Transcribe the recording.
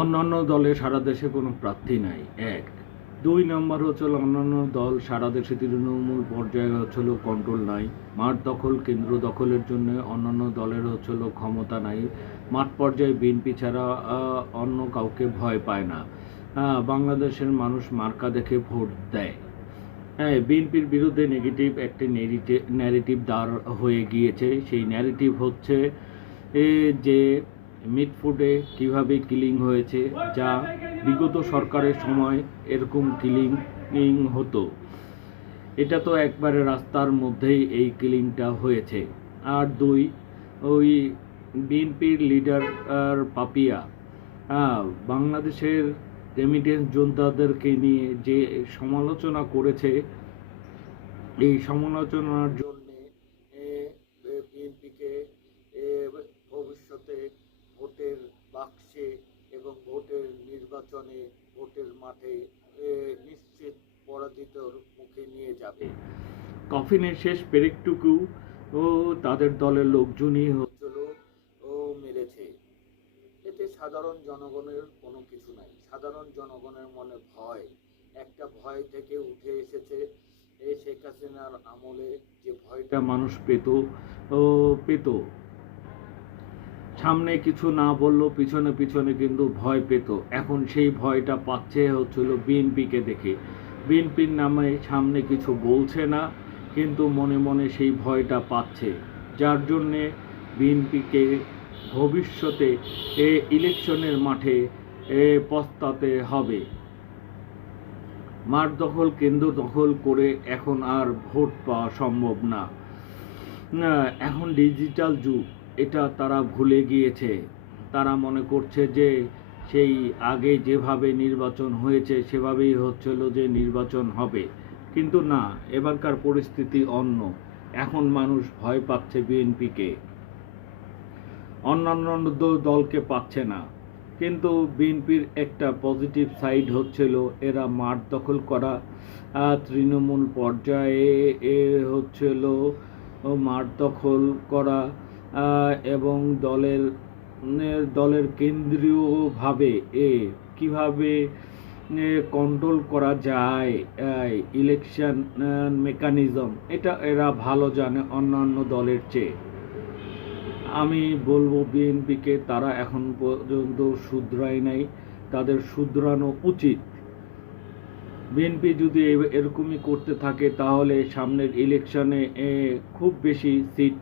অন্যান্য দলে সারা দেশে কোনো প্রার্থী নাই, এক। দুই নম্বর হচ্ছিল অন্যান্য দল সারা দেশে তৃণমূল পর্যায়ে হচ্ছিল কন্ট্রোল নাই, মাঠ দখল কেন্দ্র দখলের জন্য অন্যান্য দলের হচ্ছিল ক্ষমতা নাই। মাঠ পর্যায়ে বিএনপি ছাড়া অন্য কাউকে ভয় পায় না। বাংলাদেশের মানুষ মার্কা দেখে ভোট দেয়। হ্যাঁ, বিএনপির বিরুদ্ধে নেগেটিভ একটি ন্যারেটিভ দাঁড় হয়ে গিয়েছে। সেই ন্যারেটিভ হচ্ছে যে মিটফুটে কিভাবে কিলিং হয়েছে, যা বিগত সরকারের সময় এরকম কিলিং হতো। এটা তো একবারে রাস্তার মধ্যেই এই কিলিংটা হয়েছে। আর দুই, ওই বিএনপির লিডার পাপিয়া বাংলাদেশের রেমিটেন্স যোদ্ধাদেরকে নিয়ে যে সমালোচনা করেছে, এই সমালোচনার জন্য বিএনপিকে ভবিষ্যতে ভোটের বাক্সে এবং ভোটের নির্বাচনে ভোটের মাঠে নিশ্চিত পরাজিতর মুখে নিয়ে যাবে। কফিনের শেষ পেরেকটুকু তাদের দলের লোকজনই হচ্ছিল মেরেছে। এতে সাধারণ জনগণের কোনো কিছু নাই। সাধারণ জনগণের মনে ভয়, একটা ভয় থেকে উঠে এসেছে এই শেখ হাসিনার আমলে যে ভয়টা মানুষ পেত, সামনে কিছু না বললেও পিছনে পিছনে কিন্তু ভয় পেত। এখন সেই ভয়টা পাচ্ছে হচ্ছিল বিএনপিকে দেখে। বিএনপির নামে সামনে কিছু বলছে না, কিন্তু মনে মনে সেই ভয়টা পাচ্ছে, যার জন্যে বিএনপিকে ভবিষ্যতে ইলেকশনের মাঠে পস্তাতে হবে। মাঠ দখল কেন্দ্র দখল করে এখন আর ভোট পাওয়া সম্ভব না। এখন ডিজিটাল যুগ, এটা তারা ভুলে গিয়েছে। তারা মনে করছে যে সেই আগে যেভাবে নির্বাচন হয়েছে সেভাবেই হচ্ছিল যে নির্বাচন হবে, কিন্তু না, এবারকার পরিস্থিতি অন্য। এখন মানুষ ভয় পাচ্ছে বিএনপিকে, অন্যান্য দলকে পাচ্ছে না। কিন্তু বিএনপির একটা পজিটিভ সাইড হচ্ছিল এরা মাঠ দখল করা, তৃণমূল পর্যায়ে হচ্ছিল মাঠ দখল করা এবং দলের কেন্দ্রীয়ভাবে কিভাবে কন্ট্রোল করা যায় ইলেকশন মেকানিজম, এটা এরা ভালো জানে অন্যান্য দলের চেয়ে। আমি বলবো বিএনপিকে তারা এখন পর্যন্ত শুধরায় নাই, তাদের শুধরানো উচিত। বিএনপি যদি এরকমই করতে থাকে তাহলে সামনের ইলেকশনে খুব বেশি সিট